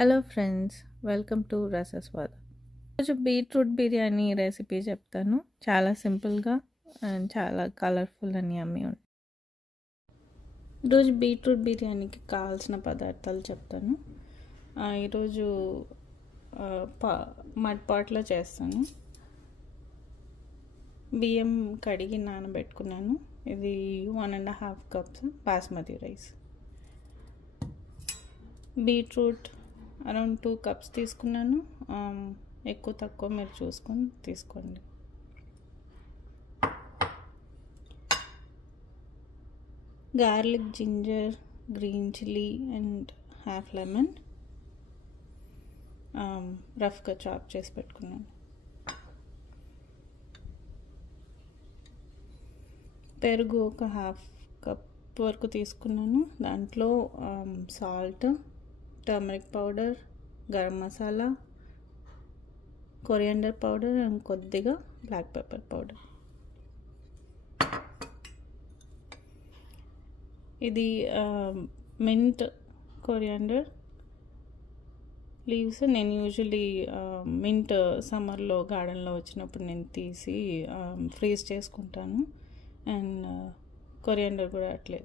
Hello friends, welcome to Rasaswada. ఈరోజు beetroot biryani recipe చెప్తాను. చాలా సింపుల్గా అండ్ చాలా కలర్ఫుల్ అని యమ్మీ ఉంది. ఈరోజు బీట్రూట్ బిర్యానీకి కావాల్సిన పదార్థాలు చెప్తాను. ఈరోజు మడ్ పాట్లో చేస్తాను. బియ్యం కడిగి నానబెట్టుకున్నాను. ఇది 1.5 cups basmati rice. Beetroot around 2 cups తీసుకున్నాను. ఎక్కువ తక్కువ మీరు చూసుకొని తీసుకోండి. Garlic, ginger, green chilli and half lemon రఫ్గా చాప్ చేసి పెట్టుకున్నాను. పెరుగు ఒక 1/2 కప్ వరకు తీసుకున్నాను. దాంట్లో salt, turmeric powder, garam masala, coriander powder and కొద్దిగా బ్లాక్ పెప్పర్ పౌడర్. ఇది మింట్ కొరియాండర్ లీవ్స్. నేను యూజువలీ మింట్ సమ్మర్లో గార్డెన్లో వచ్చినప్పుడు నేను తీసి ఫ్రీజ్ చేసుకుంటాను. అండ్ కొరియాండర్ కూడా అట్లే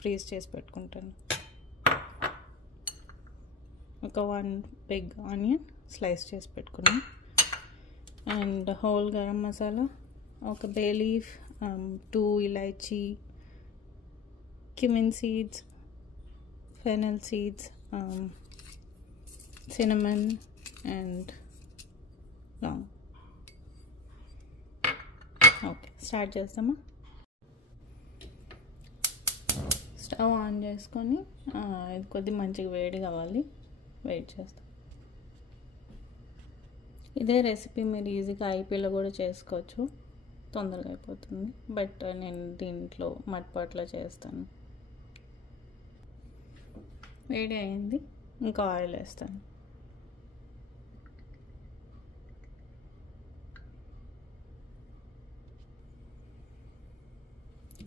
ఫ్రీజ్ చేసి పెట్టుకుంటాను. ఒక 1 బిగ్ ఆనియన్ స్లైస్ చేసి పెట్టుకున్నాను. అండ్ హోల్ గరం మసాలా, ఒక bay leaf, 2 elaichi, cumin seeds, fennel seeds, cinnamon and laung. Okay, start చేస్తామా? స్టవ్ ఆన్ చేసుకొని ఇది కొద్దిగా మంచిగా వేడి కావాలి. వెయిట్ చేస్తాం. ఇదే రెసిపీ మీరు ఈజీగా ఐపీలో కూడా చేసుకోవచ్చు, తొందరగా అయిపోతుంది. బట్ నేను దీంట్లో మట్పాట్లో చేస్తాను. వేడి అయింది, ఇంకా ఆయిల్ వేస్తాను.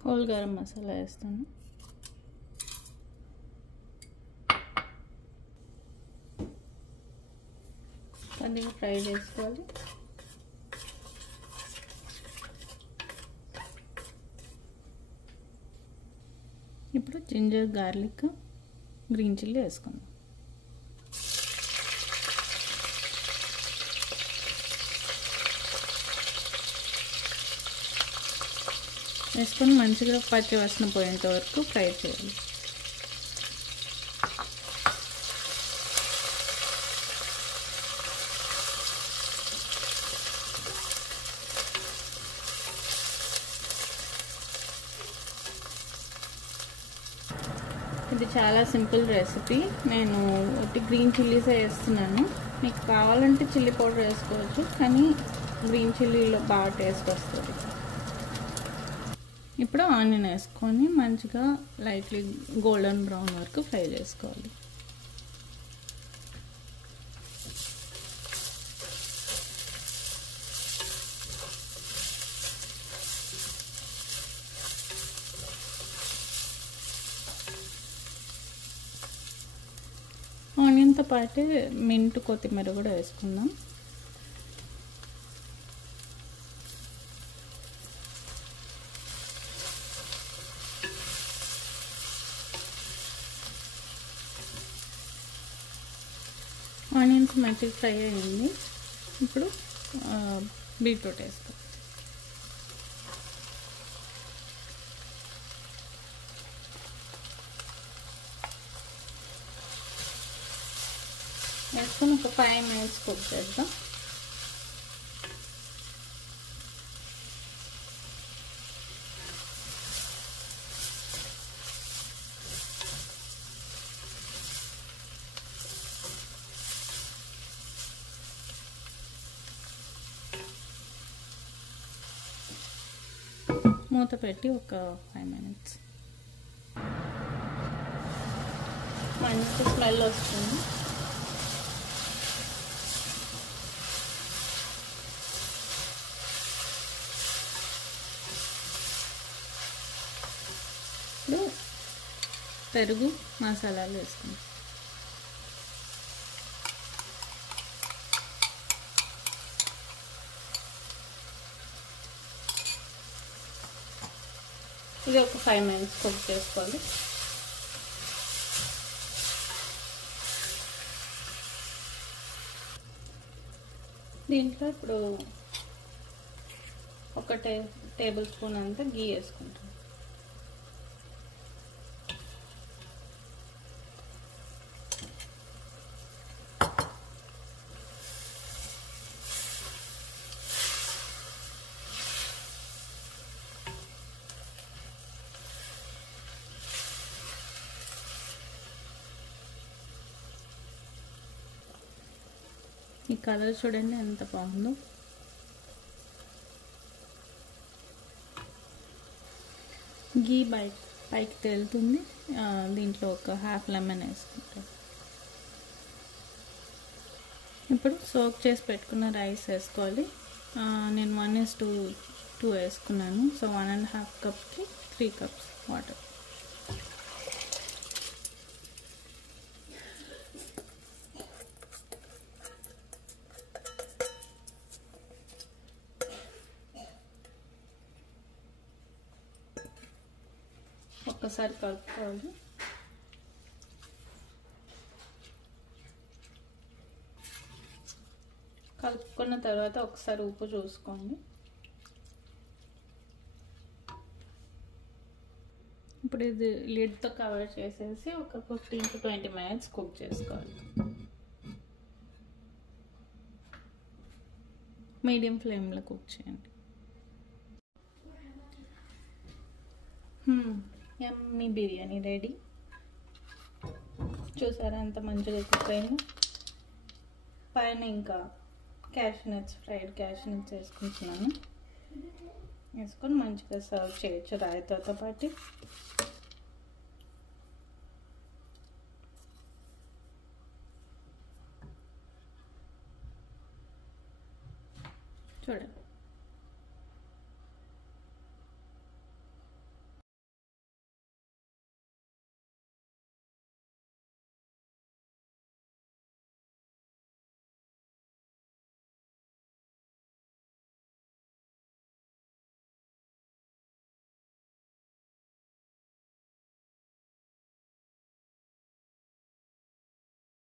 హోల్ గరం మసాలా వేస్తాను. అది ఫ్రై చేసుకోవాలి. ఇప్పుడు జింజర్, గార్లిక్, గ్రీన్ చిల్లీ వేసుకుందాం. వేసుకొని మంచిగా పచ్చి వాసన పోయేంత వరకు ఫ్రై చేయాలి. ఇది చాలా సింపుల్ రెసిపీ. నేను గ్రీన్ చిల్లీసే వేస్తున్నాను. మీకు కావాలంటే చిల్లీ పౌడర్ వేసుకోవచ్చు, కానీ గ్రీన్ చిల్లీలో బాగా టేస్ట్ వస్తుంది. ఇప్పుడు ఆనియన్ వేసుకొని మంచిగా లైట్లీ గోల్డెన్ బ్రౌన్ వరకు ఫ్రై చేసుకోవాలి. ఆనియన్తో పాటే మింట్, కొత్తిమీర కూడా వేసుకుందాం. ఆనియన్స్ మంచిగా ఫ్రై అయ్యింది. ఇప్పుడు బీట్రూట్ వేస్తాం. వేసుకొని ఒక 5 minutes కుక్ చేద్దాం. మూత పెట్టి ఒక 5 minutes. మంచి స్మెల్ వస్తుంది. ఇప్పుడు పెరుగు, మసాలాలు వేసుకుంటాం. ఇది ఒక 5 minutes కుక్ చేసుకోవాలి. దీంట్లో ఇప్పుడు ఒక టేబుల్ స్పూన్ అంతా గీ వేసుకుంటాం. ఈ కలర్ చూడండి ఎంత బాగుందో. గీ పైకి తేలుతుంది. దీంట్లో ఒక హాఫ్ లెమన్ వేసుకుంటాం. ఇప్పుడు సోక్ చేసి పెట్టుకున్న రైస్ వేసుకోవాలి. నేను 1:2 వేసుకున్నాను. So 1.5 కప్కి 3 cups water. ఒక్కసారి కలుపుకోవాలి. కలుపుకున్న తర్వాత ఒకసారి ఉప్పు చూసుకోండి. ఇప్పుడు ఇది లిడ్తో కవర్ చేసేసి ఒక 15 to 20 minutes కుక్ చేసుకోవాలి. మీడియం ఫ్లేమ్లో కుక్ చేయండి. యమ్మీ బిర్యానీ రెడీ. చూసారా ఎంత మంచిగా కుక్ అయింది. పైన ఇంకా ఫ్రైడ్ క్యాష్యూ నట్స్ వేసుకుంటున్నాను. వేసుకొని మంచిగా సర్వ్ చేయొచ్చు రాయితాతో పాటు. చూడండి.